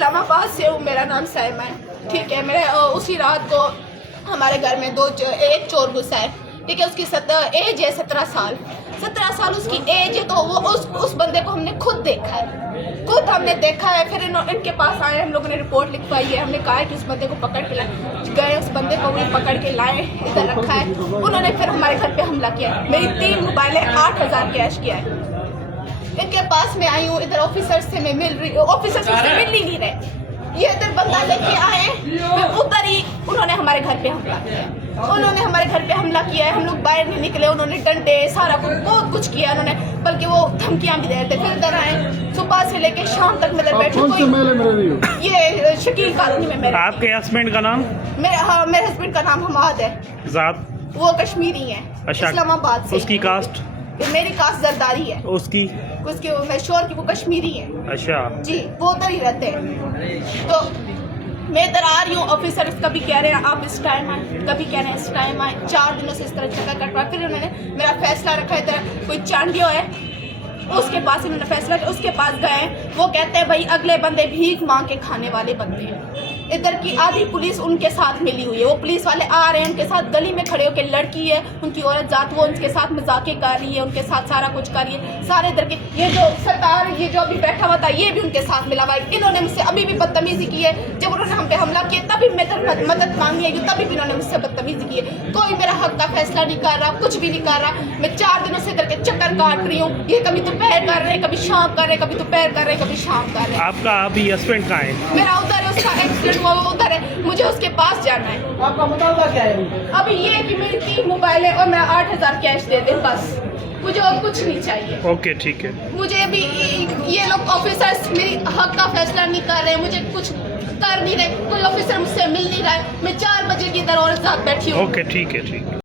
اسلام آباد سے ہوں، میرا نام سائمہ ہے، ٹھیک ہے. میرے اسی رات کو ہمارے گھر میں ایک چور گھسا ہے، ٹھیک ہے. اس کی ایج ہے 17 سال. 17 سال اس کی ایج ہے. تو وہ اس بندے کو ہم نے خود دیکھا ہے، خود ہم نے دیکھا ہے. پھر ان کے پاس آئے، ہم لوگوں نے رپورٹ لکھوائی ہے. ہم نے کہا ہے کہ اس بندے کو پکڑ کے گئے، اس بندے کو بھی پکڑ کے لائے، ادھر رکھا ہے. انہوں نے پھر ہمارے گھر پہ حملہ کیا ہے. میری 3 موبائلیں 8,000 کیش کیا ہے. ان کے پاس میں آئی ہوں، ادھر آفیسر سے میں مل رہی ہوں، آفیسر سے مل ہی نہیں رہے. یہ ادھر بندہ لے کے آئے، پھر ادھر ہی انہوں نے ہمارے گھر پہ حملہ کیا. انہوں نے ہمارے گھر پہ حملہ کیا ہے. ہم لوگ باہر نہیں نکلے، انہوں نے ڈنڈے سارا کچھ بہت کچھ کیا انہوں نے، بلکہ وہ دھمکیاں بھی دے رہے تھے. پھر ادھر آئے، صبح سے لے کے شام تک میں ادھر بیٹھی. یہ شکیل کالونی میں میرے. آپ کے ہسبینڈ کا نام؟ میرے ہسبینڈ کا نام حماد ہے. ذات؟ وہ کشمیری ہیں، اسلام آباد سے. اس کی کاسٹ؟ میری کاسٹ زرداری ہے. اس کی شور کی وہ کشمیری ہے. اچھا جی، وہ ادھر ہی رہتے ہیں. تو میں ادھر آ رہی ہوں، آفیسر کبھی کہہ رہے ہیں آپ اس ٹائم آئیں، کبھی کہہ رہے ہیں اس ٹائم آئیں. 4 دنوں سے اس طرح چکر کٹ رہا ہے. پھر انہوں نے میرا فیصلہ رکھا ہے. ادھر کوئی چانڈیو ہے، اس کے پاس انہوں نے فیصلہ کیا، اس کے پاس گئے. وہ کہتے ہیں بھائی اگلے بندے بھیک مانگ کے کھانے والے بندے ہیں. ادھر کی آدھی پولیس ان کے ساتھ ملی ہوئی ہے. وہ پولیس والے آ رہے ہیں ان کے ساتھ، گلی میں کھڑے ہو کے لڑکی ہے ان کی عورت ذات، وہ ان کے ساتھ مذاقیں کر رہی ہے، ان کے ساتھ سارا کچھ کر رہی ہے. سارے ادھر کے یہ جو ستار، یہ جو ابھی بیٹھا ہوا تھا، یہ بھی ان کے ساتھ ملا ہوا ہے. انہوں نے مجھ سے ابھی بھی بدتمیزی کی ہے. جب انہوں نے ہم پہ حملہ کیا تبھی میں مدد مانگی ہے، تبھی بھی انہوں نے مجھ سے بدتمیزی کی ہے. کوئی میرا حق کا فیصلہ نہیں کر رہا، کچھ بھی نہیں کر رہا. میں 4 دنوں سے ادھر کے چکر کاٹ رہی ہوں. یہ کبھی دوپہر کر رہے ہیں، کبھی شام کر رہے ہیں، کبھی دوپہر کر رہے ہیں، کبھی شام کر رہے ہیں. آپ کا ابھی ہسبینڈ کہاں ہے؟ میرا ادھر ہے، اس کا ایکسیڈنٹ ہوا وہ ادھر ہے. مجھے اس کے پاس جانا ہے. آپ کا مطالبہ کیا ہے؟ ابھی یہ ہے کہ میری 3 موبائلیں اور میں 8,000 کیش دے دیں، بس مجھے اور کچھ نہیں چاہیے. اوکے ٹھیک ہے. مجھے ابھی یہ لوگ آفیسرس میری حق کا فیصلہ نہیں کر رہے، مجھے کچھ کر نہیں رہے. کوئی آفیسر مجھ سے مل نہیں رہا ہے. میں 4 بجے کی ادھر اور ساتھ بیٹھی ہوں. اوکے ٹھیک ہے.